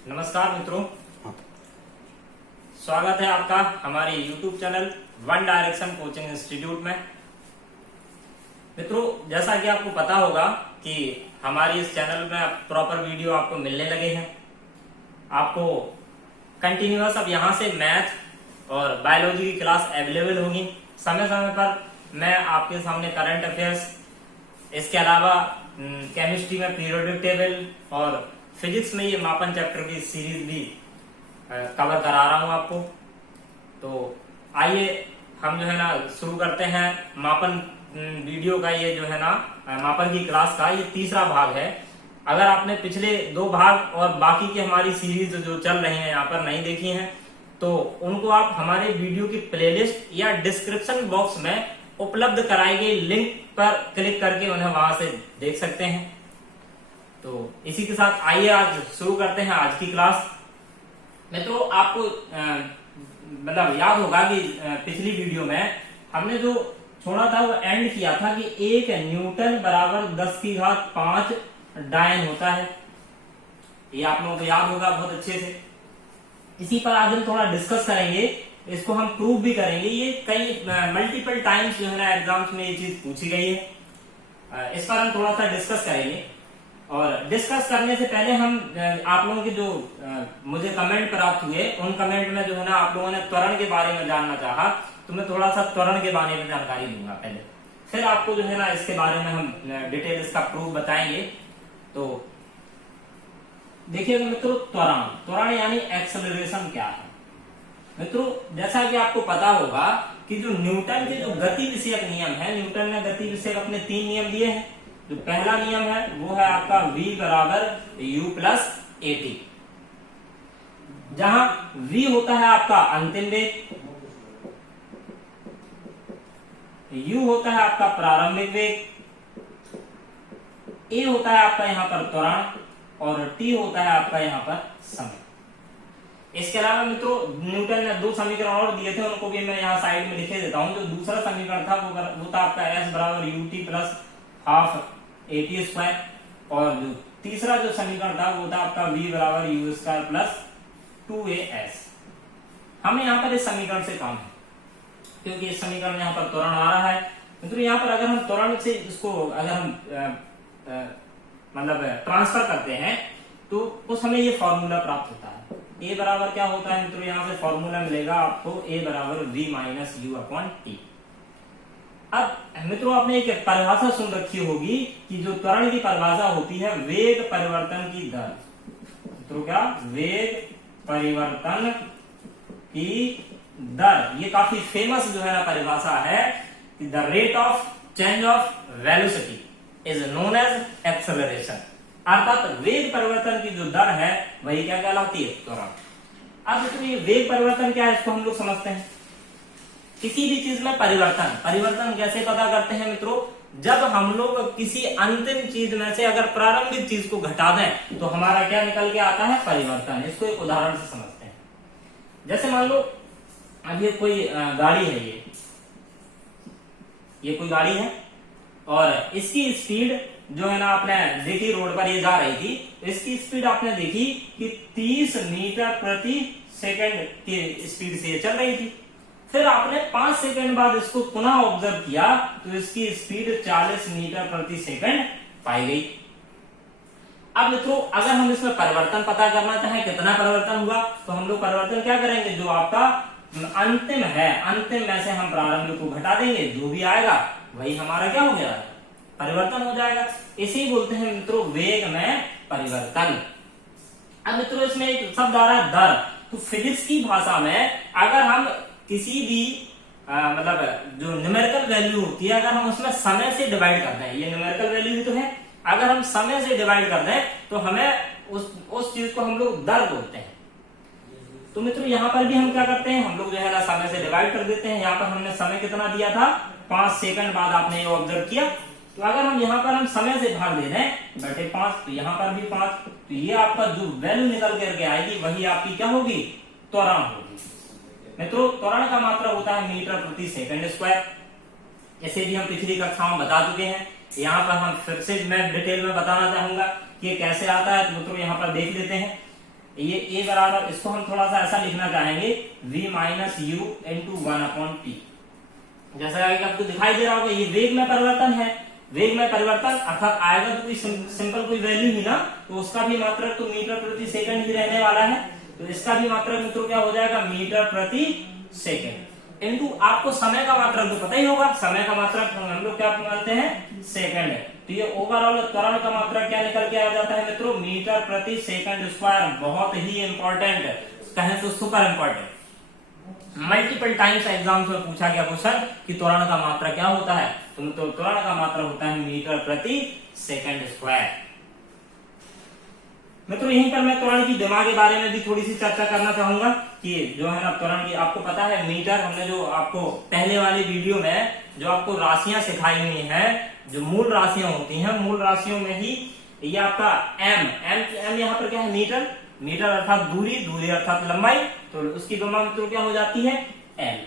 नमस्कार मित्रों, स्वागत है आपका हमारे YouTube channel one direction coaching institute में। मित्रों, जैसा कि आपको पता होगा कि हमारी इस चैनल में प्रॉपर वीडियो आपको मिलने लगे हैं। आपको कंटिन्यूअस अब यहाँ से मैथ और बायोलॉजी की क्लास अवेलेबल होगी। समय समय पर मैं आपके सामने करंट अफेयर्स, इसके अलावा केमिस्ट्री में पीरियोडिक टेबल और फिजिक्स में ये मापन चैप्टर की सीरीज भी कवर करा रहा हूं आपको। तो आइए हम जो है ना शुरू करते हैं मापन वीडियो का। ये जो है ना मापन की क्लास का ये तीसरा भाग है। अगर आपने पिछले दो भाग और बाकी की हमारी सीरीज जो चल रही हैं यहाँ पर नहीं देखी हैं, तो उनको आप हमारे वीडियो की प्लेलिस्ट या डिस्क्रिप्शन बॉक्स में उपलब्ध कराई गई लिंक पर क्लिक करके उन्हें वहां से देख सकते हैं। तो इसी के साथ आइए आज शुरू करते हैं आज की क्लास। मित्रों, आपको मतलब याद होगा कि पिछली वीडियो में हमने जो छोड़ा था वो एंड किया था कि 1 न्यूटन बराबर 10⁵ डायन होता है। ये आप लोगों को याद होगा बहुत अच्छे से। इसी पर आज हम थोड़ा डिस्कस करेंगे, इसको हम प्रूव भी करेंगे। ये कई मल्टीपल टाइम्स जो है ना एग्जाम्स में ये चीज पूछी गई है। इस पर हम थोड़ा सा डिस्कस करेंगे। और डिस्कस करने से पहले हम आप लोगों के जो मुझे कमेंट प्राप्त हुए, उन कमेंट में जो है ना आप लोगों ने त्वरण के बारे में जानना चाहा, तो मैं थोड़ा सा त्वरण के बारे में जानकारी दूंगा पहले, फिर आपको जो है ना इसके बारे में हम डिटेल इसका प्रूफ बताएंगे। तो देखिएगा मित्रों, त्वरण यानी एक्सेलरेशन क्या है। मित्रों, जैसा कि आपको पता होगा कि जो न्यूटन के जो गति विषयक नियम है, न्यूटन ने गति विषयक अपने 3 नियम दिए हैं। जो पहला नियम है वो है आपका v बराबर u प्लस at, जहां v होता है आपका अंतिम वेग, u होता है आपका प्रारंभिक वेग, a होता है आपका यहां पर त्वरण और t होता है आपका यहां पर समय। इसके अलावा मित्रों न्यूटन ने 2 समीकरण और दिए थे, उनको भी मैं यहाँ साइड में लिखे देता हूं। जो दूसरा समीकरण था वो था आपका s बराबर ut plus half at square, और जो तीसरा जो समीकरण था वो था आपका v बराबर u स्क्वायर प्लस 2as। हमें यहाँ पर इस समीकरण से काम है, क्योंकि इस समीकरण में यहाँ पर त्वरण आ रहा है। मित्रों, यहाँ पर अगर हम त्वरण से इसको अगर हम मतलब ट्रांसफर करते हैं तो उस हमें ये फॉर्मूला प्राप्त होता है। a बराबर क्या होता है मित्रों, यहाँ से फॉर्मूला मिलेगा आपको a बराबर v minus you upon T. अब मित्रों, आपने एक परिभाषा सुन रखी होगी कि जो त्वरण की परिभाषा होती है वेग परिवर्तन की दर। मित्रों, क्या वेग परिवर्तन की दर, ये काफी फेमस जो है ना परिभाषा है कि the rate of change of velocity is known as acceleration. अर्थात वेग परिवर्तन की जो दर है वही क्या कहलाती है, त्वरण। अब मित्रों, ये वेग परिवर्तन क्या है इसको हम लोग समझते हैं। किसी भी चीज में परिवर्तन कैसे पता करते हैं मित्रों, जब हम लोग किसी अंतिम चीज में से अगर प्रारंभिक चीज को घटा दें तो हमारा क्या निकल के आता है, परिवर्तन। इसको एक उदाहरण से समझते हैं। जैसे मान लो अब ये कोई गाड़ी है, ये कोई गाड़ी है और इसकी स्पीड जो है ना आपने देखी, रोड पर ये जा रही थी, इसकी स्पीड आपने देखी कि 30 मीटर प्रति सेकंड की स्पीड से चल रही थी। फिर आपने 5 सेकंड बाद इसको पुनः ऑब्जर्व किया तो इसकी स्पीड 40 मीटर प्रति सेकंड पाई गई। अब मित्रों, अगर हम इसमें परिवर्तन पता करना चाहें कितना परिवर्तन हुआ, तो हम लोग परिवर्तन क्या करेंगे, जो आपका अंतिम है, अंतिम में से हम प्रारंभिक को घटा देंगे, जो भी आएगा वही हमारा क्या हो गया, परिवर्तन हो जाएगा। इसी बोलते हैं मित्रों वेग में परिवर्तन। अब मित्रों, इसमें एक शब्द आ रहा है दर। तो फिजिक्स की भाषा में अगर हम किसी भी मतलब जो न्यूमेरिकल वैल्यू होती है, अगर हम उसमें समय से डिवाइड कर दें, ये न्यूमेरिकल वैल्यू ही तो है, अगर हम समय से डिवाइड कर दें तो हमें उस चीज को हम लोग दर बोलते हैं। तो मित्रों, यहाँ पर भी हम क्या करते हैं, हम लोग जो है ना समय से डिवाइड कर देते हैं। यहाँ पर हमने समय कितना दिया था, 5 सेकंड बाद आपने ये ऑब्जर्व किया, तो अगर हम यहाँ पर हम समय से भाग दे दें बटे 5, तो यहाँ पर भी 5, तो ये आपका जो वैल्यू निकल करके आएगी वही आपकी क्या होगी, त्वरण होगी। मित्रों, त्वरण का मात्रा होता है मीटर प्रति सेकंड स्क्वायर। जैसे भी हम पिछली कक्षाओं में बता चुके हैं, यहाँ पर हम फिर से मैं डिटेल में बताना चाहूंगा कि ये कैसे आता है। तो मित्रों यहाँ पर देख लेते हैं, ये ए बराबर, इसको हम थोड़ा सा ऐसा लिखना चाहेंगे v minus you into 1/t। जैसा कि आपको दिखाई दे रहा होगा ये वेग में परिवर्तन है। वेग में परिवर्तन अर्थात आएगा तो कोई सिंपल कोई वैल्यू ही ना, तो उसका भी मात्रक तो मीटर प्रति सेकंड ही रहने वाला है। तो इसका भी मात्रक मित्रों क्या हो जाएगा, मीटर प्रति सेकंड इनटू आपको समय का मात्रक तो पता ही होगा, समय का मात्रक हम लोग क्या मानते हैं, सेकंड है। तो ये ओवरऑल त्वरण का मात्रक क्या निकल के आ जाता है मित्रों, मीटर प्रति सेकंड स्क्वायर। बहुत ही इंपॉर्टेंट, कहें तो super important. Multiple times exams में पूछा गया क्वेश्चन कि त्वरण का मात्रक क्या होता है, तो त्वरण का मात्रक होता है मीटर प्रति सेकंड स्क्वायर। मित्रों यहीं पर मैं त्वरण की दिमाग के बारे में भी थोड़ी सी चर्चा करना चाहूंगा कि जो है ना त्वरण की, आपको पता है मीटर, हमने जो आपको पहले वाले वीडियो में जो आपको राशियां सिखाई हुई हैं, जो मूल राशियां होती हैं, मूल राशियों में ही ये आपका एम यहाँ पर क्या है, मीटर। मीटर अर्थात दूरी, दूरी अर्थात लंबाई, तो उसकी विमा मित्रों क्या हो जाती है, एल।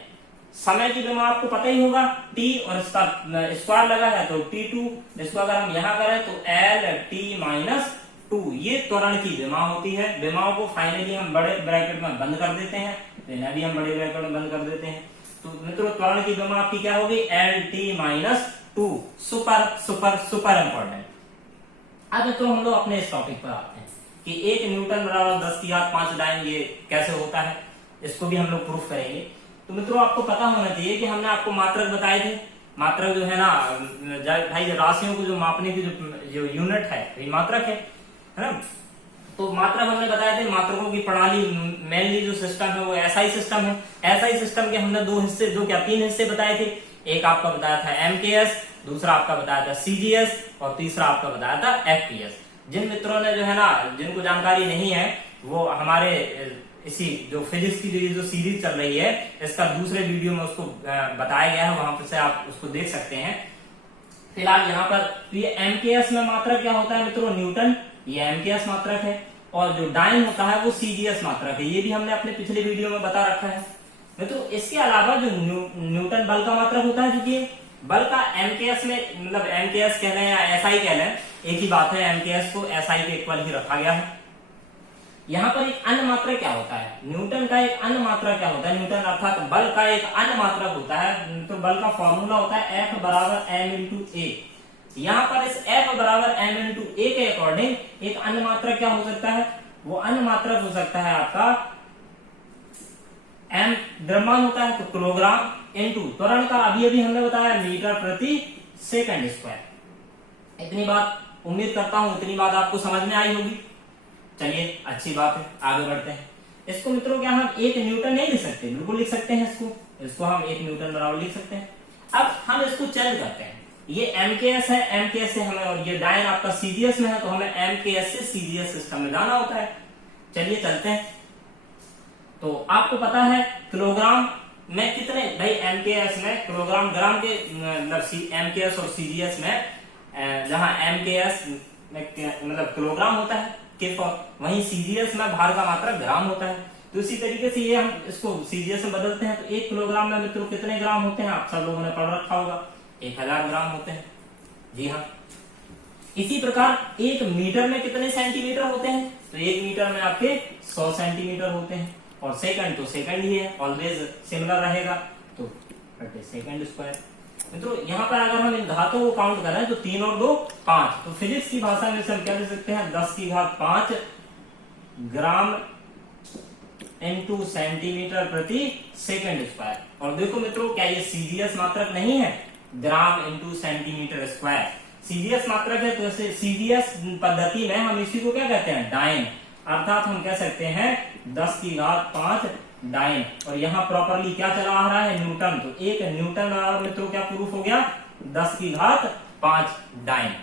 समय की विमा आपको पता ही होगा, टी, और इसका स्क्वायर लगा है तो t2। इसको अगर हम यहाँ करें तो एल टी माइनस 2, ये त्वरण की विमा होती है। विमाओं को फाइनली हम बड़े ब्रैकेट में बंद कर देते हैं, इन्हें भी हम बड़े ब्रैकेट में बंद कर देते हैं। तो मित्रों त्वरण की विमा आपकी क्या होगी, L T minus 2। Super super super important. अब मित्रों हम लोग अपने इस टॉपिक पर आते हैं कि 1 न्यूटन बराबर 10⁵ डाइन ये कैसे होता है, इसको भी हम लोग प्रूफ करेंगे। तो मित्रों आपको पता होना चाहिए कि हमने आपको मात्रक बताए थे। मात्रक जो है ना भाई, राशियों को जो मापने की जो यूनिट है ये मात्रक है ना। तो मात्रक हमने बताए थे, मात्रकों की प्रणाली मेनली जो सिस्टम है वो एसआई सिस्टम है। एसआई सिस्टम के हमने तीन हिस्से बताए थे। एक आपका बताया था एमकेएस, दूसरा आपका बताया था सीजीएस, और तीसरा आपका बताया था एफपीएस। जिन मित्रों ने जो है ना, जिनको जानकारी नहीं है, वो हमारे इसी जो फिजिक्स की जो सीरीज चल रही है, इसका दूसरे वीडियो में उसको बताया गया है, वहां पर से आप उसको देख सकते हैं। फिलहाल यहाँ पर तो ये एमकेएस में मात्रक क्या होता है मित्रों, न्यूटन, ये एमकेएस मात्रक है। और जो डाइन होता है वो सीजीएस मात्रक है, ये भी हमने अपने पिछले वीडियो में बता रखा है। मित्रों इसके अलावा जो न्यूटन बल का मात्रक होता है, देखिए बल का एमकेएस में, मतलब एमकेएस कह लें या एसआई कह लें, एक ही बात है, एमकेएस को एसआई के इक्वल ही रखा गया है। यहाँ पर एक अन्य मात्रक क्या होता है, न्यूटन का एक अन्य मात्रक क्या होता है, न्यूटन अर्थात बल का एक अन्य मात्रक होता है। तो बल का फॉर्मूला होता है F बराबर m इंटू ए। यहाँ पर इस F बराबर m इंटू ए के अकॉर्डिंग एक अन्य मात्रक क्या हो सकता है, वो अन्य मात्रक हो सकता है आपका m द्रव्यमान होता है तो किलोग्राम इंटू त्वरण का अभी हमने बताया मीटर प्रति सेकंड स्क्वायर। इतनी बात उम्मीद करता हूं, इतनी बात आपको समझ में आई होगी। चलिए अच्छी बात है, आगे बढ़ते हैं। इसको मित्रों क्या हम 1 न्यूटन नहीं लिख सकते, बिल्कुल लिख सकते हैं इसको हम 1 न्यूटन बराबर लिख सकते हैं। अब हम इसको चेंज करते हैं, ये एमकेएस है, एमकेएस से हमें, और ये डायन आपका सीजीएस में है, तो हमें एमकेएस से सीजीएस सिस्टम में जाना होता है। चलिए चलते हैं। तो आपको पता है किलोग्राम में कितने, भाई एमकेएस में किलोग्राम ग्राम के, मतलब एमकेएस और सीजीएस में जहां एमकेएस में मतलब किलोग्राम होता है के फॉर्म, वहीं सीजीएस में भार का मात्रक ग्राम होता है। तो इसी तरीके से ये हम इसको सीजीएस में बदलते हैं, तो 1 किलोग्राम में मित्रों कितने ग्राम होते हैं, आप सब लोगों ने पढ़ रखा होगा, 1000 ग्राम होते हैं। जी हाँ। इसी प्रकार 1 मीटर में कितने सेंटीमीटर होते हैं, तो 1 मीटर में आपके 100 सेंटीमीटर होते हैं। और सेकंड तो सेकंड ही है, ऑलवेज सिमिलर रहेगा, तो प्रति सेकंड स्क्वायर। मित्रों यहाँ पर अगर हम इन घातों को काउंट करें तो 3 और 2 5, तो फिजिक्स की भाषा में से हम क्या लिख सकते हैं, 10⁵ ग्राम इंटू सेंटीमीटर प्रति सेकंड स्क्वायर। और देखो मित्रों क्या ये सीजीएस मात्रक नहीं है, gram into centimetre square CGS मात्रक है। तो ऐसे सीजीएस पद्धति में हम इसी को क्या कहते हैं, डाइन, अर्थात हम कह सकते हैं 10⁵ डाइन। और यहाँ प्रॉपरली क्या चला आ रहा है, न्यूटन, तो 1 न्यूटन बराबर मित्रों क्या प्रूफ हो गया, 10⁵ डाइन।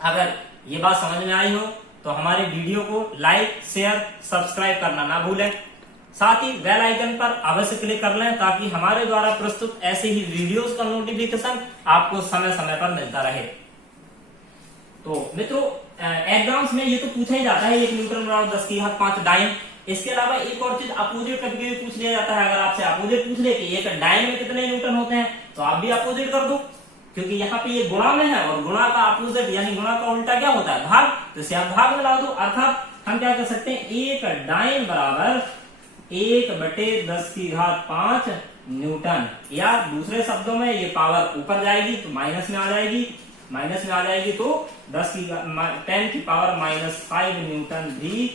अगर ये बात समझ में आई हो तो हमारे वीडियो को लाइक शेयर सब्सक्राइब करना ना भूलें, साथ ही बेल आइकन पर अवश्य क्लिक कर लें ताकि हमारे द्वारा प्रस्तुत ऐसे ही वीडियोस का नोटिफिकेशन आपको समय समय पर मिलता रहे। तो मित्रों एग्जाम्स में ये तो पूछा ही जाता है 1 न्यूटन बराबर 10⁵ डाइन। इसके अलावा एक और चीज अपोजिट कभी कभी पूछ लिया जाता है। अगर आपसे अपोजिट पूछ ले कि एक डाइन में कितने न्यूटन होते हैं, तो आप भी अपोजिट कर दो, क्योंकि यहाँ पे ये गुणा में है और गुणा का अपोजिट यानी गुणा का उल्टा क्या होता है, भाग, तो इसे आप भाग में ला दो। अर्थात हम क्या कर सकते हैं, एक डाइन बराबर 1/10⁵ न्यूटन, या दूसरे शब्दों में ये पावर ऊपर जाएगी तो माइनस में आ जाएगी, तो 10⁻⁻⁵ न्यूटन भी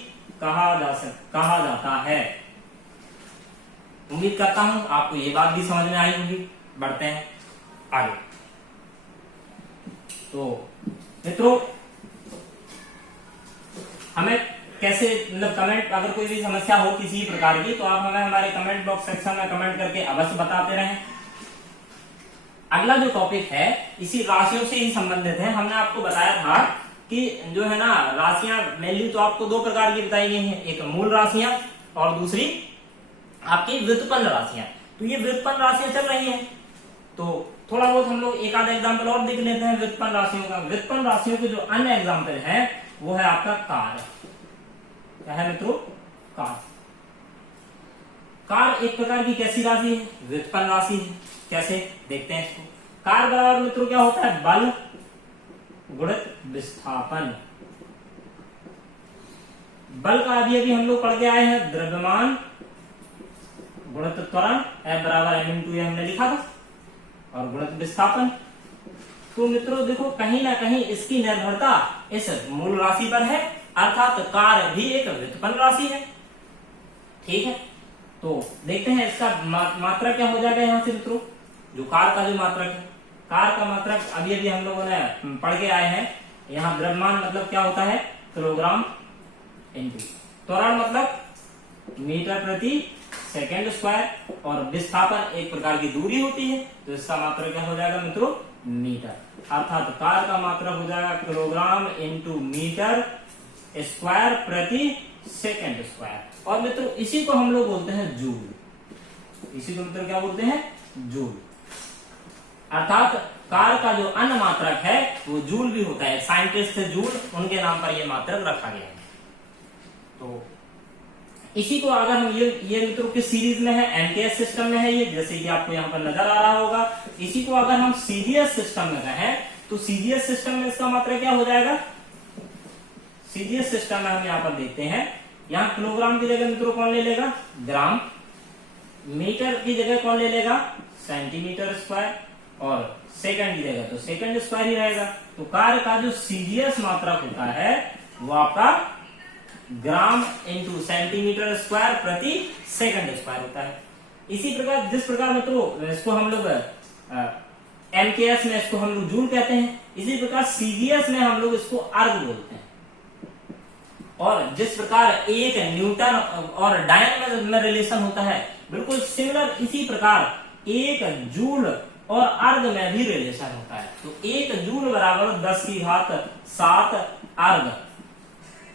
कहा जाता है। उम्मीद करता हूं आपको ये बात भी समझ में आई होगी। बढ़ते हैं आगे। तो मित्रों, हमें कैसे, मतलब कमेंट, अगर कोई भी समस्या हो किसी प्रकार की तो आप हमें हमारे कमेंट बॉक्स सेक्शन में कमेंट करके अवश्य बताते रहें। अगला जो टॉपिक है इसी राशियों से ही संबंधित है। हमने आपको बताया था कि जो है ना, राशियां मेनली तो आपको दो प्रकार की बताई गई हैं, एक मूल राशियां और दूसरी आपकी व्युत्पन्न राशियां। तो ये व्युत्पन्न राशियां चल रही हैं, तो थोड़ा बहुत हम लोग एक आधा एग्जाम्पल और देख लेते हैं व्युत्पन्न राशियों का। व्युत्पन्न राशियों के जो अन्य एग्जाम्पल है वो है आपका कार्य। क्या है मित्रों? कार्य। कार्य एक प्रकार की कैसी राशि है? व्युत्पन्न राशि है। कैसे, देखते हैं इसको। कार्य बराबर मित्रों क्या होता है? बल गुणित विस्थापन। बल का अभी हम लोग पढ़ के आए हैं, द्रव्यमान गुणित त्वरण, F बराबर m × a हमने लिखा था, और गुणित विस्थापन। तो मित्रों देखो, कहीं ना कहीं इसकी निर्भरता इस मूल राशि पर है, अर्थात कार्य भी एक व्युत्पन्न राशि है। ठीक है, तो देखते हैं इसका मात्रक क्या हो जाएगा यहाँ से मित्रों। जो कार्य का जो मात्रक है, कार्य का मात्रक अभी हम लोगों ने पढ़ के आए हैं। यहाँ द्रव्यमान मतलब क्या होता है? किलोग्राम इंटू त्वरण मतलब मीटर प्रति सेकेंड स्क्वायर, और विस्थापन एक प्रकार की दूरी होती है, तो इसका मात्रक क्या हो जाएगा मित्रों? मीटर। अर्थात कार्य का मात्रक हो जाएगा किलोग्राम इंटू मीटर स्क्वायर प्रति सेकेंड स्क्वायर। और मित्रों इसी को हम लोग बोलते हैं जूल। इसी को मित्रों क्या बोलते हैं? जूल। अर्थात कार्य का जो अन्य मात्रक है वो जूल भी होता है। साइंटिस्ट थे जूल, उनके नाम पर यह मात्रक रखा गया है। तो इसी को अगर हम ये मित्रों किस सीरीज में है? एनकेएस सिस्टम में है ये, जैसे कि आपको यहाँ पर नजर आ रहा होगा। इसी को अगर हम सीजीएस सिस्टम में कहें तो सीजीएस सिस्टम में इसका मात्रक क्या हो जाएगा? सीजीएस सिस्टम में हम यहाँ पर देखते हैं, यहाँ किलोग्राम की जगह मित्रों कौन ले लेगा? ग्राम। मीटर की जगह कौन ले लेगा? Centimetre square. और सेकंड की जगह तो सेकंड स्क्वायर ही रहेगा। तो कार्य का जो सीजीएस मात्रक होता है वो आपका ग्राम इंटू सेंटीमीटर स्क्वायर प्रति सेकंड स्क्वायर होता है। इसी प्रकार, जिस प्रकार मित्रों इसको हम लोग एमकेएस में इसको हम लोग जूल कहते हैं, इसी प्रकार सीजीएस में हम लोग इसको अर्ग बोलते हैं। और जिस प्रकार एक न्यूटन और डायन में रिलेशन होता है, बिल्कुल सिमिलर इसी प्रकार एक जूल और अर्ग में भी रिलेशन होता है। तो एक जूल बराबर 10⁷ अर्ग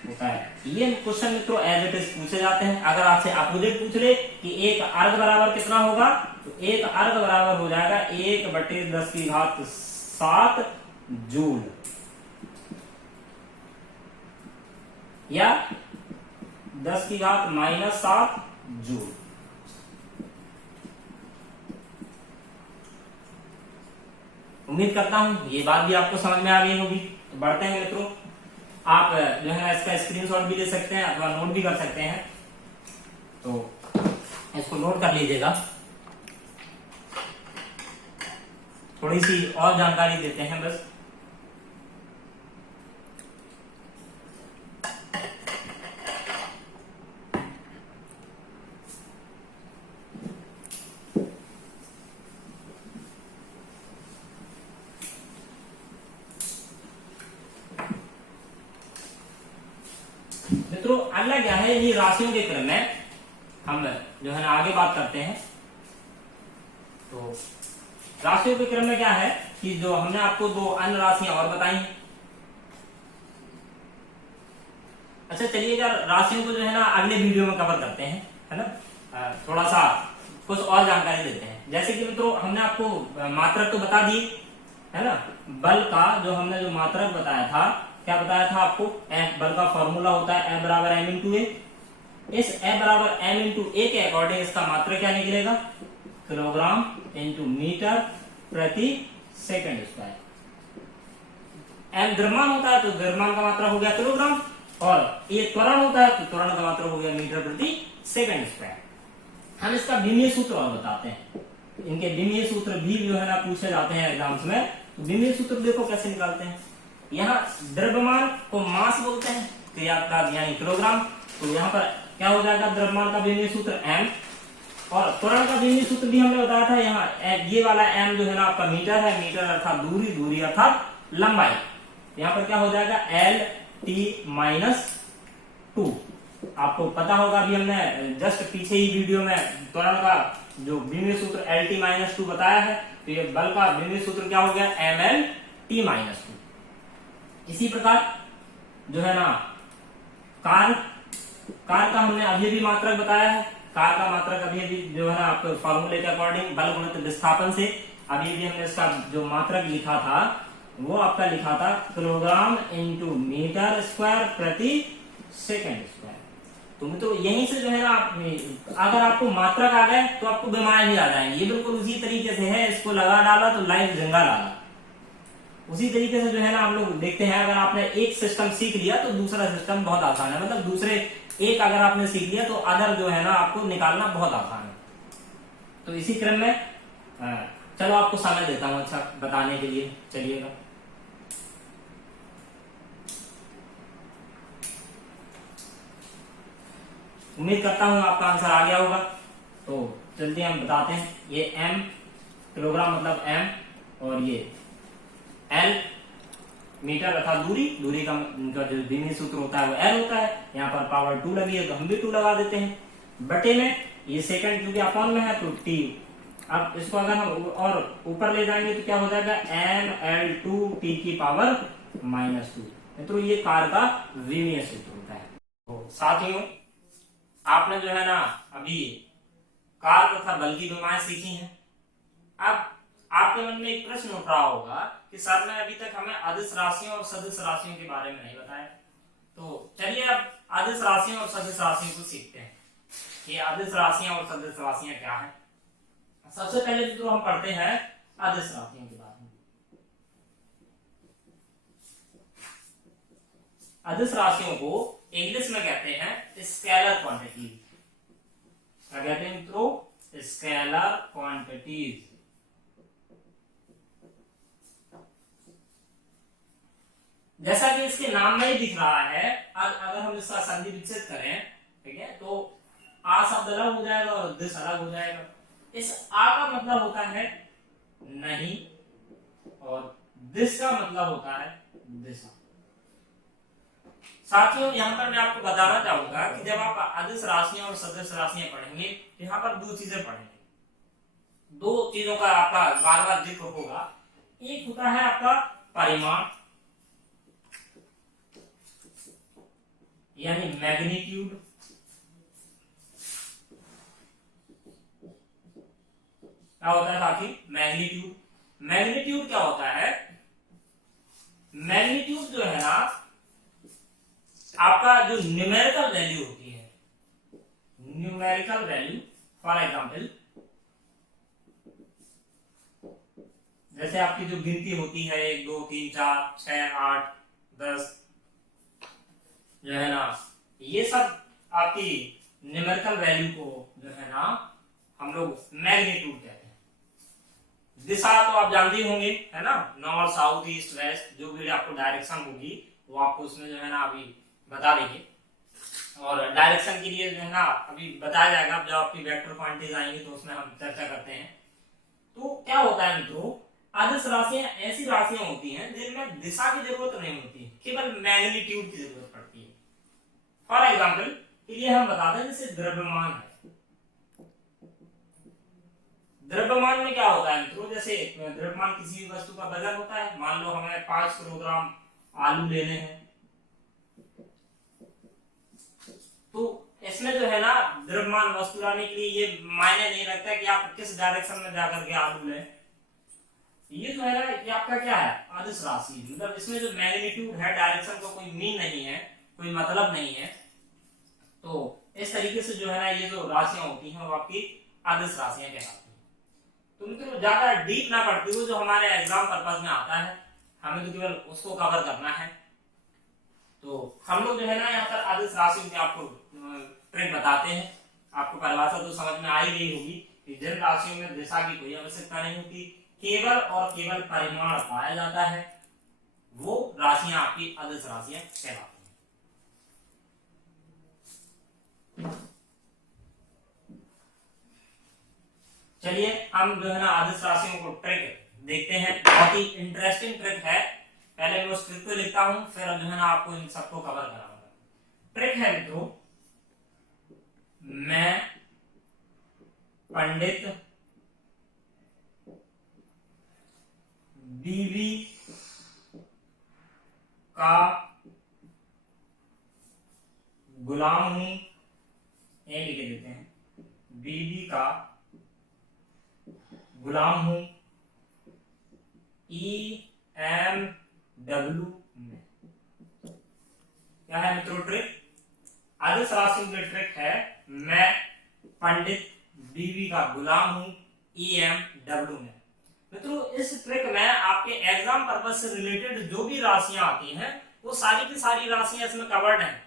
होता है। ये क्वेश्चन मित्रों एज इट इज पूछे जाते हैं। अगर आपसे अपोजिट पूछ ले कि एक अर्ग बराबर कितना होगा, तो एक अर्ग बराबर हो जाएगा 1/10⁷ जूल, या 10⁻⁻7 जूल। उम्मीद करता हूं ये बात भी आपको समझ में आ गई होगी। तो बढ़ते हैं मित्रों, आप जो है इसका स्क्रीनशॉट भी ले सकते हैं अथवा नोट भी कर सकते हैं। तो इसको नोट कर लीजिएगा। थोड़ी सी और जानकारी देते हैं बस। मित्रों अगला क्या है, ये राशियों के क्रम में हम जो है ना आगे बात करते हैं। तो राशियों के क्रम में क्या है कि जो हमने आपको दो अन्य राशियां और बताई। अच्छा चलिए यार, राशियों को जो है ना अगले वीडियो में कवर करते हैं, है ना। थोड़ा सा कुछ और जानकारी देते हैं। जैसे कि मित्रों हमने आपको मात्रक तो बता दी, है ना। बल का जो हमने जो मात्रक बताया था, क्या बताया था आपको? F बल का फॉर्मूला होता है F बराबर m × a। इस F बराबर m × a के अकॉर्डिंग इसका मात्रक क्या निकलेगा? किलोग्राम इंटू मीटर प्रति सेकंड स्क्वायर। m द्रव्यमान होता है तो द्रव्यमान का मात्रा हो गया किलोग्राम, और ये त्वरण होता है, तो त्वरण का मात्रक हो गया मीटर प्रति सेकंड स्क्वायर। हम इसका विमीय सूत्र और बताते हैं, इनके विमीय सूत्र भी जो है ना पूछे जाते हैं एग्जाम्स में। तो विमीय सूत्र देखो कैसे निकालते हैं। यहाँ द्रव्यमान को मास बोलते हैं, क्रियात्मक यानी किलोग्राम। तो यहाँ पर क्या हो जाएगा, द्रव्यमान का विमीय सूत्र m, और त्वरण का विमीय सूत्र भी हमने बताया था। यहाँ ये वाला m जो है ना आपका मीटर है, मीटर अर्थात दूरी, दूरी अर्थात लंबाई। यहाँ पर क्या हो जाएगा l t माइनस 2। आपको पता होगा, अभी हमने जस्ट पीछे ही वीडियो में त्वरण का जो विमीय सूत्र एल टी माइनस 2 बताया है। तो ये बल का विमीय सूत्र क्या हो गया, एम एल टी माइनस 2। इसी प्रकार जो है ना कार का हमने अभी भी मात्रक बताया है। कार का मात्रक अभी जो है ना आपको फॉर्मूले के अकॉर्डिंग बल गुणित विस्थापन से अभी भी हमने इसका जो मात्रक लिखा था वो आपका लिखा था किलोग्राम इंटू मीटर स्क्वायर प्रति सेकेंड स्क्वायर। तो यहीं से जो है ना अगर आपको मात्रक आ गए तो आपको बीमार भी आ जाएंगे। ये बिल्कुल उसी तरीके से है, इसको लगा डाला तो लाइव जंगा डाला। उसी तरीके से जो है ना हम लोग देखते हैं, अगर आपने एक सिस्टम सीख लिया तो दूसरा सिस्टम बहुत आसान है। मतलब दूसरे एक अगर आपने सीख लिया तो अदर जो है ना आपको निकालना बहुत आसान है। तो इसी क्रम में चलो आपको समय देता हूं अच्छा बताने के लिए, चलिएगा। उम्मीद करता हूं आपका आंसर आ गया होगा। तो जल्दी हम बताते हैं। ये m किलोग्राम मतलब m, और ये l मीटर अर्थात दूरी, दूरी का जो विमीय सूत्र होता है वो l होता है। यहाँ पर पावर 2 लगी है तो हम भी 2 लगा देते हैं, बटे में ये सेकंड क्योंकि अपॉन में है तो t। अब इसको अगर हम और ऊपर ले जाएंगे तो क्या हो जाएगा, ml2t की पावर माइनस 2। मित्रों ये कार का विमीय सूत्र होता है। तो साथियों आपने जो है ना अभी कार तथा बल की विमाएं सीखी हैं। अब आपके मन में एक प्रश्न उठ रहा होगा कि सर ने अभी तक हमें अदिश राशियों और सदिश राशियों के बारे में नहीं बताया। तो चलिए अब अदिश राशियों और सदिश राशियों को सीखते हैं। ये अदिश राशियां और सदिश राशियां क्या है। सबसे पहले तो हम पढ़ते हैं अदिश राशियों के बारे में। अदिश राशियों को इंग्लिश में कहते हैं स्केलर क्वांटिटीज। क्या कहते हैं मित्रों, स्केलर क्वांटिटीज। जैसा कि इसके नाम में ही दिख रहा है, अगर हम इसका संधि विच्छेद करें, ठीक है, तो आ शब्द अलग हो जाएगा और दिश अलग हो जाएगा। इस आ का मतलब होता है नहीं, और दिश का मतलब होता है दिशा। साथियों यहाँ पर मैं आपको बताना चाहूंगा कि जब आप अदिश राशियां और सदिश राशियां पढ़ेंगे, यहाँ पर दो चीजें पढ़ेंगे। दो चीजों का आपका बार बार जिक्र होगा। एक होता है आपका परिमाण यानी मैग्नीट्यूड, क्या होता है साथी, मैग्नीट्यूड। मैग्नीट्यूड क्या होता है, मैग्नीट्यूड जो है ना आपका जो न्यूमेरिकल वैल्यू होती है, न्यूमेरिकल वैल्यू। फॉर एग्जाम्पल जैसे आपकी जो गिनती होती है 1 2 3 4 6 8 10 जो है ना, ये सब आपकी न्यूमेरिकल वैल्यू को जो है ना हम लोग मैग्नीट्यूड कहते हैं। दिशा तो आप जानते ही होंगे, है ना, नॉर्थ साउथ ईस्ट वेस्ट, जो भी आपको डायरेक्शन होगी वो आपको उसमें जो है ना अभी बता देंगे। और डायरेक्शन के लिए जो है ना अभी बताया जाएगा, जब आपकी वेक्टर क्वांटिटीज आएंगी तो उसमें हम चर्चा करते हैं। तो क्या होता है मित्रों, अदिश राशियां ऐसी राशियां होती हैं जिनमें दिशा की जरूरत नहीं होती, केवल मैग्नीट्यूड की जरूरत पड़ती है। फॉर एग्जाम्पल के लिए हम बताते हैं जैसे द्रव्यमान है। द्रव्यमान में क्या होता है मित्रों, जैसे द्रव्यमान किसी भी वस्तु का वजन होता है। मान लो हमें 5 किलोग्राम आलू लेने हैं, तो इसमें जो है ना द्रव्यमान वस्तु लाने के लिए ये मायने नहीं रखता कि आप किस डायरेक्शन में जाकर के आलू लें। ये जो है ना ये आपका क्या है, अदिश राशि। मतलब इसमें जो मैग्नीट्यूड है, डायरेक्शन का कोई मीन नहीं है, कोई मतलब नहीं है। तो इस तरीके से जो है ना ये जो राशियां होती हैं वो आपकी अदिश राशियां कहलाती हैं। तो मित्रों ज्यादा डीप ना पढ़ती हो, जो हमारे एग्जाम पर्पज में आता है, हमें तो केवल उसको कवर करना है। तो हम लोग जो है ना यहाँ पर आदर्श राशियों की आपको ट्रिक बताते हैं। आपको परिभाषा तो समझ में आ ही गई होगी कि जिन राशियों में दिशा की कोई आवश्यकता नहीं होती, केवल और केवल परिमाण पाया जाता है, वो राशियां आपकी आदर्श राशियां कहलाती हैं। चलिए हम जो है ना आदर्श राशियों को ट्रिक देखते हैं। बहुत ही इंटरेस्टिंग ट्रिक है। पहले मैं उस ट्रिक को लिखता हूं, फिर जो है ना आपको इन सबको कवर कराऊंगा। ट्रिक है मित्रों, मैं पंडित बीवी का गुलाम हूं, ये लिख देते हैं, बीवी का गुलाम हूं, EMW में। क्या है मित्रों ट्रिक? आदर्श राशियों की ट्रिक है, मैं पंडित बीवी का गुलाम हूं, EMW में। मित्रों इस ट्रिक में आपके एग्जाम पर्पज से रिलेटेड जो भी राशियां आती हैं वो सारी की सारी राशियां इसमें कवर्ड हैं।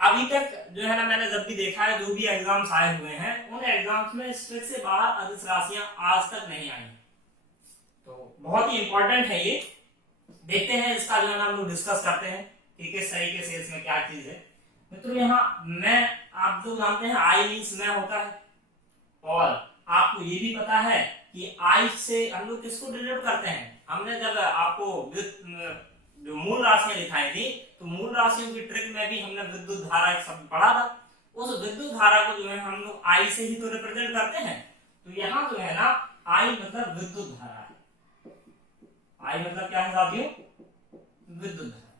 अभी तक जो है ना मैंने जब भी देखा है, जो भी एग्जाम्स आए हुए हैं, उन एग्जाम्स में इस ट्रिक से बाहर आदर्श राशियां आज तक नहीं आई। तो बहुत ही इंपॉर्टेंट है ये। देखते हैं इसका जो है ना हम लोग डिस्कस करते हैं कि किस तरीके से इसमें क्या चीज है। मित्रों यहाँ मैं, आप जो जानते हैं आई मीन्स मैं होता है, और आपको ये भी पता है कि आई से हम लोग किसको डिनोट करते हैं। हमने जब आपको जो मूल राशियां दिखाई थी, तो मूल राशियों की ट्रिक में भी हमने विद्युत धारा एक शब्द पढ़ा था। उस विद्युत धारा को जो है हम लोग आई से ही तो रिप्रेजेंट करते हैं। तो यहाँ जो है ना आई मतलब विद्युत धारा है। आई मतलब क्या है साथियों? विद्युत धारा।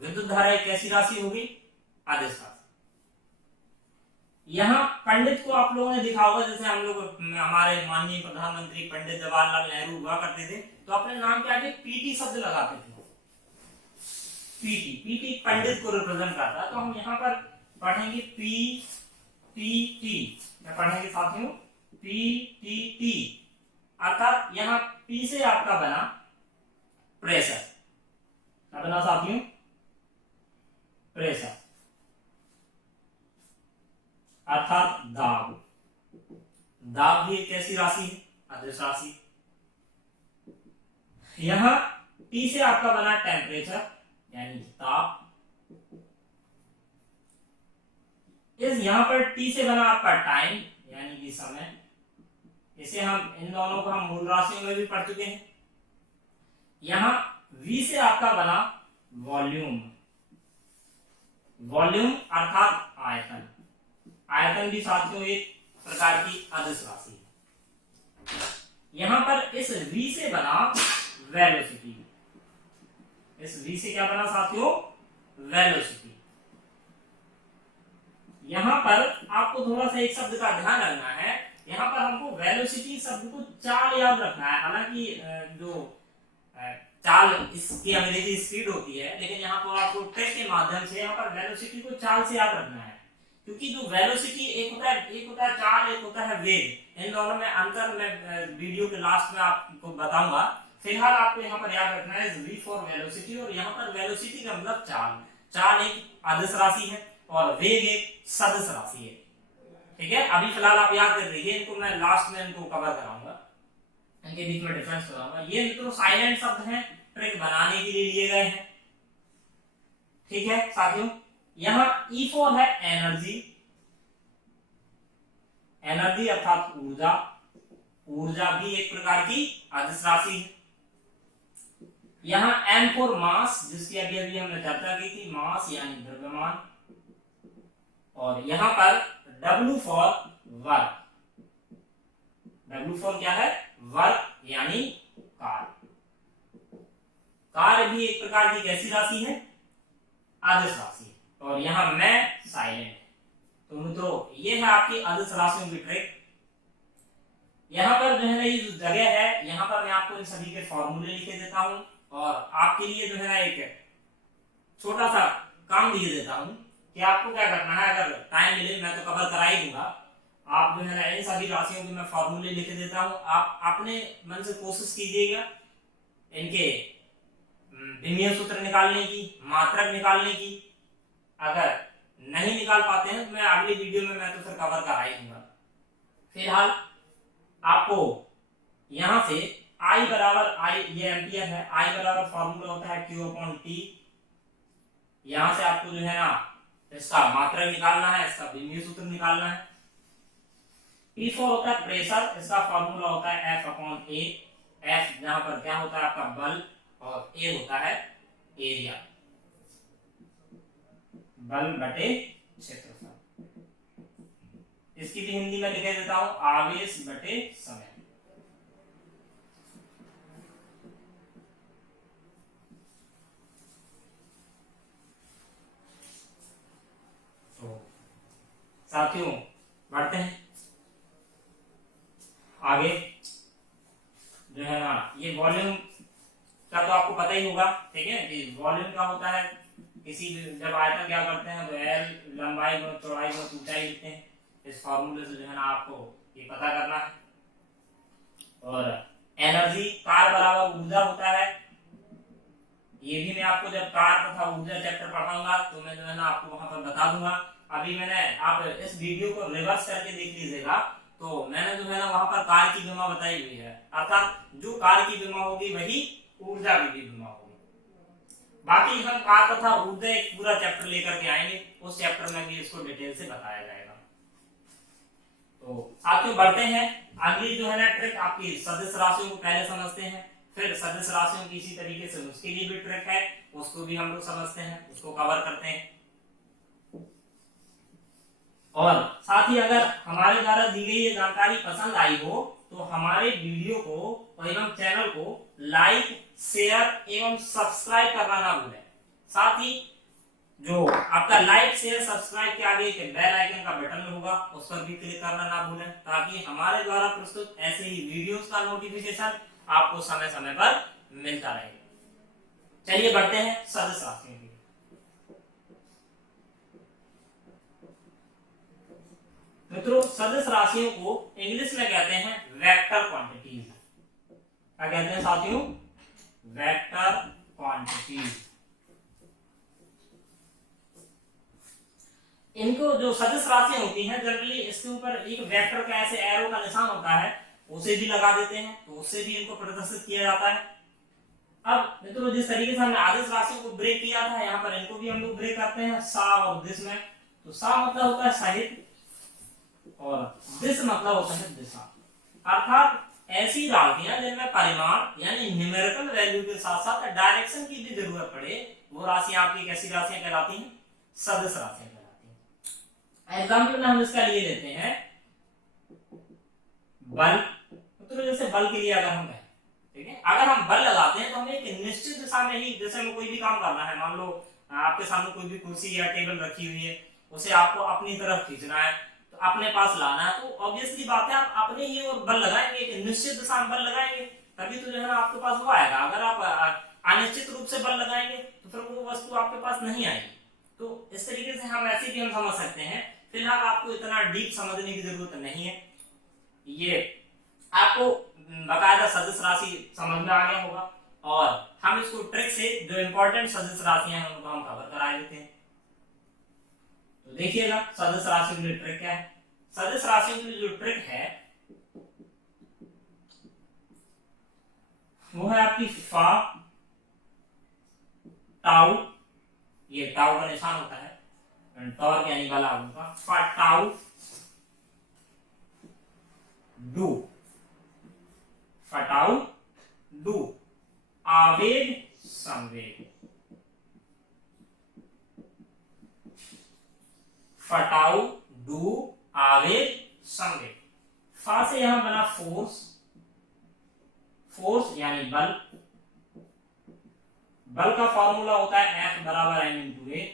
विद्युत धारा एक कैसी राशि होगी? आदर्श राशि। यहाँ पंडित को आप लोगों ने देखा होगा, जैसे हम लोग हमारे माननीय प्रधानमंत्री पंडित जवाहरलाल नेहरू हुआ करते थे, तो अपने नाम के आगे पीटी शब्द लगाते थे। पीटी पंडित को रिप्रेजेंट करता है। तो हम यहाँ पर पढ़ेंगे पीटीटी। क्या पढ़ेंगे साथियों? पीटीटी। अर्थात यहाँ पी से आपका बना प्रेशर। क्या बना साथियों? प्रेशर अर्थात दाब। दाब भी एक कैसी राशि है? आदर्श राशि। यहां टी से आपका बना टेम्परेचर यानी ताप। इस यहां पर टी से बना आपका टाइम यानी कि समय। इसे हम इन दोनों को हम मूल राशियों में भी पढ़ चुके हैं। यहां वी से आपका बना वॉल्यूम। वॉल्यूम अर्थात आयतन। आयतन भी साथियों एक प्रकार की आदर्श राशि है। यहां पर इस v से बना वेलोसिटी। इस v से क्या बना साथियों? वेलोसिटी। यहां पर आपको थोड़ा सा एक शब्द का ध्यान रखना है। यहां पर हमको वेलोसिटी शब्द को चाल याद रखना है। हालांकि जो चाल इसकी अंग्रेजी स्पीड होती है, लेकिन यहाँ पर आपको ट्रिक के माध्यम से यहाँ पर वेलोसिटी को चाल से याद रखना है। क्योंकि जो वेलोसिटी एक होता है चाल, एक होता है वेग। इन दोनों में अंतर मैं वीडियो के लास्ट में आपको बताऊंगा। फिलहाल आपको यहाँ पर याद रखना है v फॉर वेलोसिटी, और यहाँ पर वेलोसिटी का मतलब चाल। चाल एक आदर्श राशि है और वेग एक सदिश राशि है। ठीक है, अभी फिलहाल आप याद कर लीजिए, इनको मैं लास्ट में इनको कवर कराऊंगा, इनके बीच में डिफरेंस बताऊंगा। ये मित्रों साइलेंट शब्द हैं, ट्रिक बनाने के लिए लिए गए हैं। ठीक है साथियों, यहां E4 है एनर्जी। एनर्जी अर्थात ऊर्जा। ऊर्जा भी एक प्रकार की आदर्श राशि है। यहां M4 मास, जिसकी अभी अभी हमने चर्चा की थी, मास यानी द्रव्यमान। और यहां पर W for work. W for क्या है? वर्क यानी कार्य। कार्य भी एक प्रकार की कैसी राशि है? आदर्श राशि है। और यहां मैं साइलेंट है। तो मित्रों ये है आपकी आदर्श राशियों की ट्रिक। यहां पर जो है ना ये जो जगह है, यहां पर मैं आपको इन सभी के फॉर्मूले लिखे देता हूं, और आपके लिए जो है ना एक छोटा सा काम दिए देता हूं कि आपको क्या करना है। अगर टाइम मिले, मैं तो कवर करा ही दूंगा, आप जो है ना इन सभी राशियों के मैं फॉर्मूले लिखे देता हूं। आप अपने मन से कोशिश कीजिएगा इनके विमीय सूत्र निकालने की, मात्रक निकालने की। अगर नहीं निकाल पाते हैं तो मैं अगली वीडियो में मैं तो फिर कवर करा ही दूंगा। फिलहाल आपको यहां से I बराबर I, ये एम्पियर है, I बराबर फॉर्मूला होता है Q अपॉन T। यहां से आपको जो है ना इसका मात्रक निकालना है, इसका विमीय सूत्र निकालना है। P4 होता है प्रेशर, इसका फॉर्मूला होता है F अपॉन A। F जहां पर क्या होता है आपका बल और A होता है एरिया, बल बटे क्षेत्रफल। इसकी भी हिंदी में लिख देता हूं, आवेश बटे समय। तो साथियों बढ़ते हैं आगे। जो है ना ये वॉल्यूम का तो आपको पता ही होगा, ठीक है, कि वॉल्यूम क्या होता है। किसी जब आयतन क्या करते हैं तो L लंबाई गुणा चौड़ाई गुणा ऊंचाई लिखते हैं। इस फॉर्मूले से जो है ना आपको ये पता करना है। और एनर्जी कार बराबर ऊर्जा होता है, ये भी मैं आपको जब कार तथा ऊर्जा चैप्टर पढ़ाऊंगा तो मैं जो है ना आपको वहां पर बता दूंगा। अभी मैंने आप इस वीडियो को रिवर्स करके देख लीजिएगा, तो मैंने जो है ना वहां पर कार की विमा बताई हुई है, अर्थात जो कार की विमा होगी वही ऊर्जा की भी विमा होगी। बाकी हम कार तथा ऊर्जा एक पूरा चैप्टर लेकर के आएंगे, उस चैप्टर में भी इसको डिटेल से बताया जाएगा। तो साथियों बढ़ते हैं। अगली जो है ना ट्रिक आपकी सदिश राशियों को पहले समझते हैं, फिर सदिश राशियों की इसी तरीके से उसके लिए भी ट्रिक है, उसको भी हम लोग समझते हैं, उसको कवर करते हैं। और साथ ही अगर हमारे द्वारा दी गई ये जानकारी पसंद आई हो तो हमारे वीडियो को एवं चैनल को लाइक शेयर एवं सब्सक्राइब करना ना भूलें। साथ ही जो आपका लाइक शेयर सब्सक्राइब के आगे एक बेल आइकन का बटन होगा, उस पर भी क्लिक करना ना भूलें, ताकि हमारे द्वारा प्रस्तुत ऐसे ही वीडियोस का नोटिफिकेशन आपको समय समय पर मिलता रहे। चलिए बढ़ते हैं सदिश राशियों की। मित्रों सदिश राशियों को इंग्लिश में कहते हैं वेक्टर क्वांटिटीज। क्या कहते हैं साथियों? Vector quantities. इनको जो सदिश राशियां होती हैं जनरली इसके ऊपर एक वेक्टर का ऐसे एरो का निशान होता है, उसे भी लगा देते हैं, तो उससे भी इनको प्रदर्शित किया जाता है। अब मित्रों जिस तरीके से हमने आदिश राशियों को ब्रेक किया था, यहाँ पर इनको भी हम लोग ब्रेक करते हैं सा और दिश में। तो सा मतलब होता है साहित्य और दिश मतलब होता है दिशा, अर्थात ऐसी राशियां जिनमें परिमाण यानी न्यूमेरिकल वैल्यू के साथ साथ डायरेक्शन की भी जरूरत पड़े, वो राशियां आपकी कैसी राशियां कहलाती हैं? सदिश राशियां कहलाती हैं। एग्जाम्पल में हम इसका लिए लेते हैं बल। तो जैसे बल के लिए अगर हम कहें, ठीक है, अगर हम बल लगाते हैं तो हमें एक निश्चित दिशा में ही, जैसे हमें कोई भी काम करना है, मान लो आपके सामने कोई भी कुर्सी या टेबल रखी हुई है, उसे आपको अपनी तरफ खींचना है, तो अपने पास लाना है, तो ऑब्वियसली बात है आप अपने ही और बल लगाएंगे, एक निश्चित दिशा में बल लगाएंगे, तभी तो जो है ना आपके पास वो आएगा। अगर आप अनिश्चित रूप से बल लगाएंगे तो फिर वो वस्तु आपके पास नहीं आएगी। तो इस तरीके से हम ऐसे भी हम समझ सकते हैं। फिलहाल आपको इतना डीप समझने की जरूरत नहीं है, ये आपको बकायदा सदिश राशि समझ में आ गया होगा, और हम इसको ट्रिक से जो इंपॉर्टेंट सदिश राशियां हैं उनको हम कवर करा देते हैं। तो देखिएगा सदिश राशियों के लिए ट्रिक क्या है। सदिश राशियों के लिए जो ट्रिक है वो है आपकी फा टाउ, ये टाउ का निशान होता है, टॉर्क यानी बल का, फा टाउ डू, फटाउ डू आवेग संवेग, फटाउ डू आवेग संवेग। फा से यहां बना फोर्स, फोर्स यानी बल, बल का फॉर्मूला होता है F बराबर m इंटू ए।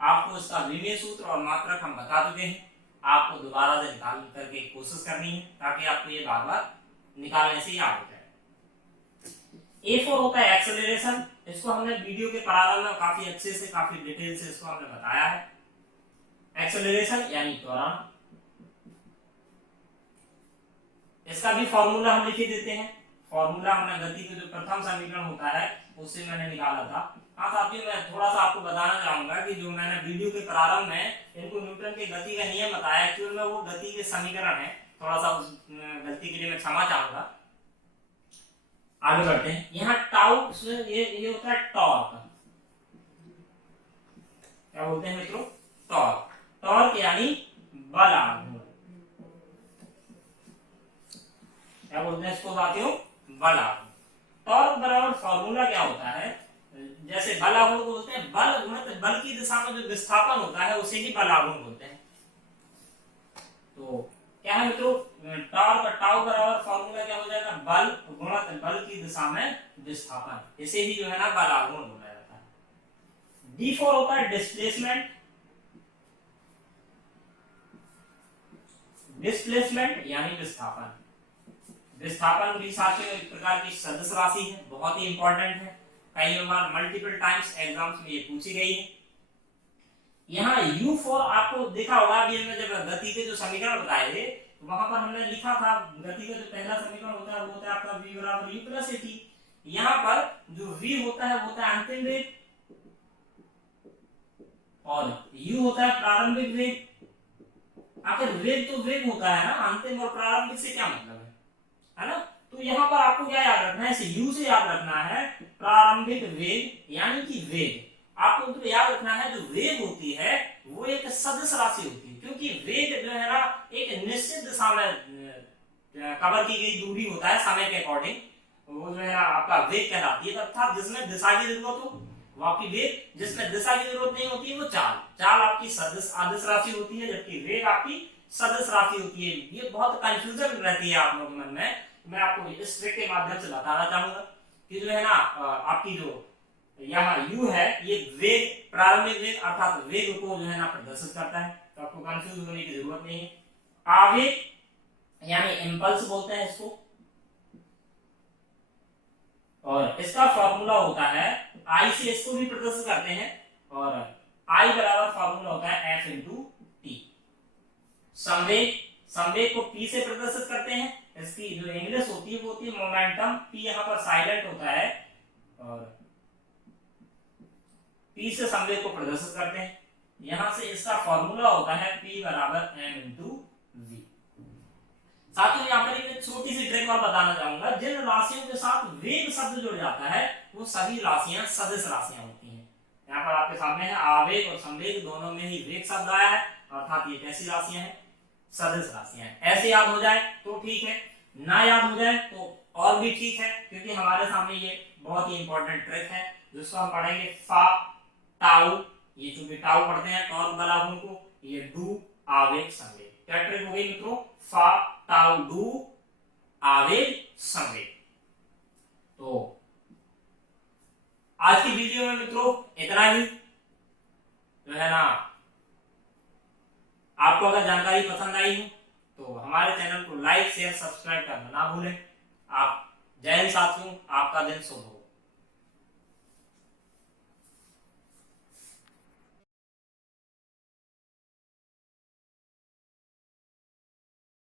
आपको इसका विमीय सूत्र और मात्रक हम बता चुके हैं, आपको दोबारा से निकाल करके कोशिश करनी है ताकि आपको ये बार बार निकालने से याद हो जाए। A4 होता है एक्सेलरेशन, इसको हमने वीडियो के प्रारंभ में काफी अच्छे से काफी डिटेल से इसको हमने बताया है। एक्सेलरेशन यानी त्वरण, इसका भी फॉर्मूला हम लिख देते हैं। फॉर्मूला हमने गति के जो प्रथम समीकरण होता है उससे मैंने निकाला था। हाँ साथियों मैं थोड़ा सा आपको बताना चाहूंगा कि जो मैंने वीडियो के प्रारंभ में इनको न्यूटन के गति का नियम बताया, एक्चुअल में वो गति के समीकरण है। थोड़ा सा उस गलती के लिए मैं क्षमा चाहूंगा। आगे बढ़ते हैं। यहाँ टाउ से ये होता है टॉर्क। क्या बोलते हैं मित्रों? टॉर्क। टॉर्क यानी बल आघूर्ण। क्या बोलते हैं इसको साथियों? बल आघूर्ण। टॉर्क बराबर फॉर्मूला क्या होता है? जैसे बल आघूर्ण को बोलते हैं बल गुणित बल की दिशा में जो विस्थापन होता है उसे ही बल आघूर्ण बोलते हैं। तो क्या है मित्रों? टॉर्क टाउ बराबर फॉर्मूला क्या हो जाएगा? बल गुणित बल की दिशा में विस्थापन। इसे ही जो है ना बल आघूर्ण बोला जाता है। D4 होता है डिस्प्लेसमेंट। डिस्प्लेसमेंट यानी विस्थापन। विस्थापन भी साथियों एक प्रकार की सदिश राशि है, बहुत ही इंपॉर्टेंट है। कई बार मल्टीपल टाइम्स एग्जाम्स में ये पूछी गई है। यहाँ U4 आपको देखा होगा, अभी हमने जब गति के जो समीकरण बताए थे वहां पर हमने लिखा था गति का जो पहला समीकरण होता है वो होता है आपका V बराबर U प्लस AT। यहाँ पर जो V होता है वो होता है अंतिम वेग और U होता है प्रारंभिक वेग। आखिर वेग तो वेग होता है ना, अंतिम और प्रारंभिक से क्या मतलब है ना? तो यहाँ पर आपको क्या याद रखना है? इसे U से याद रखना है प्रारंभिक वेग यानी कि वेग। आपको तो याद रखना है जो वेग होती है वो एक सदिश राशि होती है, क्योंकि वेग जो है ना एक निश्चित दिशा में कवर की गई दूरी होता है समय के अकॉर्डिंग, वो जो है ना आपका वेग कहलाती है। अर्थात जिसमें दिशा की जरूरत हो वो आपकी वेग, जिसमें दिशा की जरूरत नहीं होती है वो चाल। चाल आपकी सदिश आदिश राशि होती है जबकि वेग आपकी सदिश राशि होती है। ये बहुत कंफ्यूजन रहती है आप लोगों के मन में। मैं आपको इस ट्रिक के माध्यम से बताना चाहूंगा कि जो है ना आपकी जो यहाँ U है ये वेग, प्रारंभिक वेग अर्थात वेग को जो है ना प्रदर्शित करता है, तो आपको कंफ्यूज होने की जरूरत नहीं है। आवेग यानी इंपल्स बोलते हैं इसको, और इसका फॉर्मूला होता है I से इसको भी प्रदर्शित करते हैं, और I बराबर फॉर्मूला होता है F इंटू टी। संवेग, संवेग को P से प्रदर्शित करते हैं। इसकी जो इंग्लिश होती है वो होती है मोमेंटम। P यहाँ पर साइलेंट होता है और P से संवेग को प्रदर्शित करते हैं। यहां से इसका फॉर्मूला होता है P बराबर m इंटू वी। साथ ही यहाँ पर एक छोटी सी ट्रिक और बताना चाहूंगा। जिन राशियों के साथ वेग शब्द जुड़ जाता है वो सभी राशियां सदिश राशियां होती हैं। यहाँ पर आपके सामने है आवेग और संवेग दोनों में ही वेग शब्द आया है, अर्थात ये कैसी राशियां हैं? सदिश राशियां हैं। ऐसे याद हो जाए तो ठीक है, ना याद हो जाए तो और भी ठीक है, क्योंकि हमारे सामने ये बहुत ही इंपॉर्टेंट ट्रिक है जिसको हम पढ़ेंगे फा टाउ। ये चूंकि टाउ पढ़ते हैं टॉर्क बल आघूर्ण को, ये डू आवेग संवेग। क्या ट्रिक हो गई मित्रों? फा टाउ डू आवेग संवेग। तो आज की वीडियो में मित्रों इतना ही। जो है ना आपको अगर जानकारी पसंद आई हो तो हमारे चैनल को लाइक शेयर सब्सक्राइब करना ना भूलें। आप जय हिंद साथियों, आपका दिन शुभ हो।